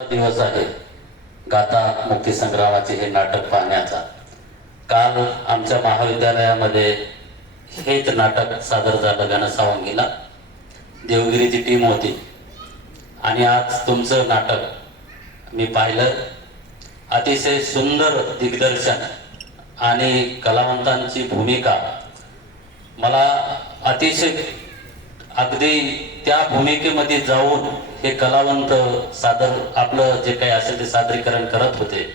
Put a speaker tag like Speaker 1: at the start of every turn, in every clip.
Speaker 1: दिवस आहे. गाथा मुक्तीसंग्रामाचे हे नाटक पाहण्याचा. काल आमच्या महाविद्यालयामध्ये हेच नाटक सादर झालं गणसावंगीला देवगिरीची टीम होती. आणि आज तुमचं नाटक मी पाहिलं. अतिशय सुंदर दिग्दर्शन आणि कलावंतांची भूमिका मला अतिशय अगदी त्या भूमिकेमध्ये जाऊन हे कलावंत सादर आपलं जे काही असेल ते सादरीकरण करत होते.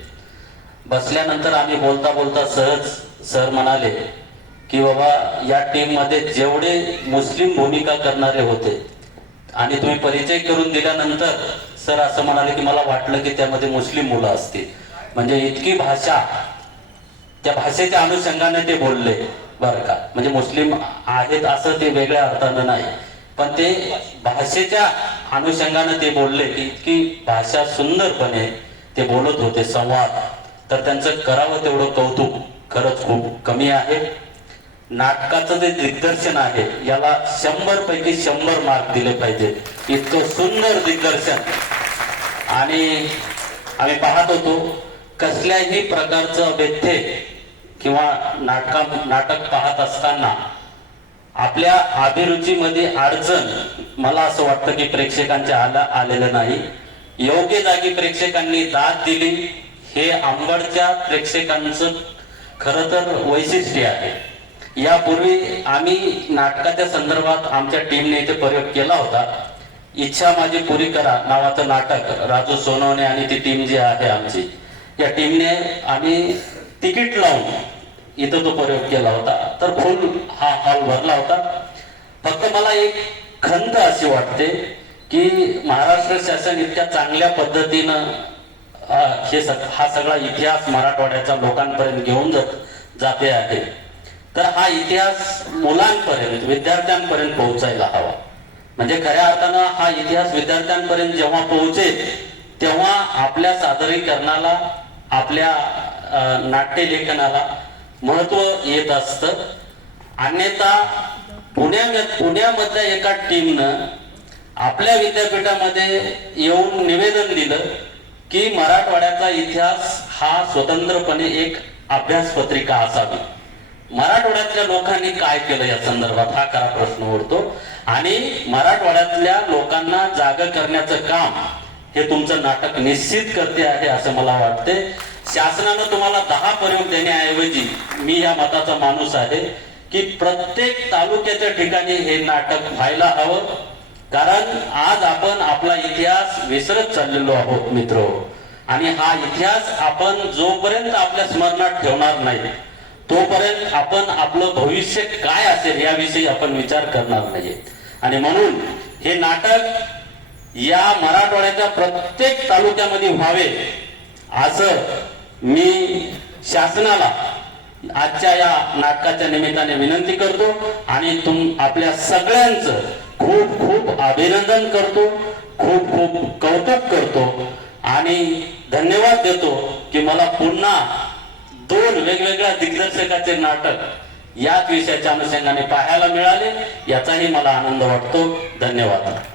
Speaker 1: बसल्यानंतर आम्ही बोलता बोलता सहज सर म्हणाले की बाबा या टीममध्ये जेवढे मुस्लिम भूमिका करणारे होते आणि तुम्ही परिचय करून दिल्यानंतर सर असं म्हणाले की मला वाटलं की त्यामध्ये मुस्लिम मुलं असतील. म्हणजे इतकी भाषा त्या भाषेच्या अनुषंगाने ते बोलले बरं का. म्हणजे मुस्लिम आहेत असं ते वेगळ्या अर्थानं नाही. पण ते भाषेच्या अनुषंगाने ते बोलले की इतकी भाषा सुंदरपणे ते बोलत होते संवाद. तर त्यांचं करावं तेवढं कौतुक खरंच खूप कमी आहे. नाटकाचं जे दिग्दर्शन आहे याला शंभर पैकी शंभर मार्क दिले पाहिजे. इतकं सुंदर दिग्दर्शन. आणि आम्ही पाहत होतो कसल्याही प्रकारचं व्यत्यय किंवा नाटका नाटक पाहत असताना आपल्या अभिरुचीमध्ये अडचण मला असं वाटतं की प्रेक्षकांच्या आला आलेलं नाही. योग्य जागी प्रेक्षकांनी दाद दिली हे आंबडच्या प्रेक्षकांचं खरं तर वैशिष्ट्य आहे. यापूर्वी आम्ही नाटकाच्या संदर्भात आमच्या टीमने इथे प्रयोग केला होता. इच्छा माझी पुरी करा नावाचं नाटक राजू सोनवणे आणि ती टीम जी आहे आमची. या टीमने आम्ही तिकीट लावून इथं तो प्रयोग केला होता. तर खोल हा हॉल भरला होता. फक्त मला एक खंत अशी वाटते की महाराष्ट्र शासन इतक्या चांगल्या पद्धतीनं हे सग- हा सगळा इतिहास मराठवाड्याच्या लोकांपर्यंत घेऊन जात जाते आहे. तर हा इतिहास मुलांपर्यंत विद्यार्थ्यांपर्यंत पोहोचायला हवा. म्हणजे खऱ्या अर्थानं हा इतिहास विद्यार्थ्यांपर्यंत जेव्हा पोहोचेल तेव्हा आपल्या सादरीकरणाला आपल्या नाट्य नाट्यलेखनाला महत्त्व येत असतं. अन्यथा पुण्या पुण्यामधल्या एका टीमनं आपल्या विद्यापीठामध्ये येऊन निवेदन दिलं की मराठवाड्याचा इतिहास हा स्वतंत्रपणे एक अभ्यास पत्रिका असावी. मराठवाड्यातल्या लोकांनी काय केलं या संदर्भात? हा खरा प्रश्न उडतो. आणि मराठवाड्यातल्या लोकांना जाग करण्याचं काम हे तुमचं नाटक निश्चित करते आहे असं मला वाटते शासनानं तुम्हाला दहा प्रयोग देण्याऐवजी मी या मताचा माणूस आहे की प्रत्येक तालुक्याच्या ठिकाणी हे नाटक व्हायला हवं. कारण आज आपण आपला इतिहास विसरत चाललेलो आहोत मित्र. आणि हा इतिहास आपण जोपर्यंत आपल्या स्मरणात ठेवणार नाही तोपर्यंत आपण आपलं भविष्य काय असेल याविषयी आपण विचार करणार नाही. आणि म्हणून हे नाटक या मराठवाड्याच्या प्रत्येक तालुक्यामध्ये व्हावे असं मी शासनाला आजच्या या नाटकाच्या निमित्ताने विनंती करतो आणि तुम आपल्या सगळ्यांचं खूप खूप अभिनंदन करतो खूप खूप कौतुक करतो आणि धन्यवाद देतो की मला पुन्हा दोन वेगवेगळ्या दिग्दर्शकाचे नाटक याच विषयाच्या अनुषंगाने पाहायला मिळाले याचाही मला आनंद वाटतो. धन्यवाद.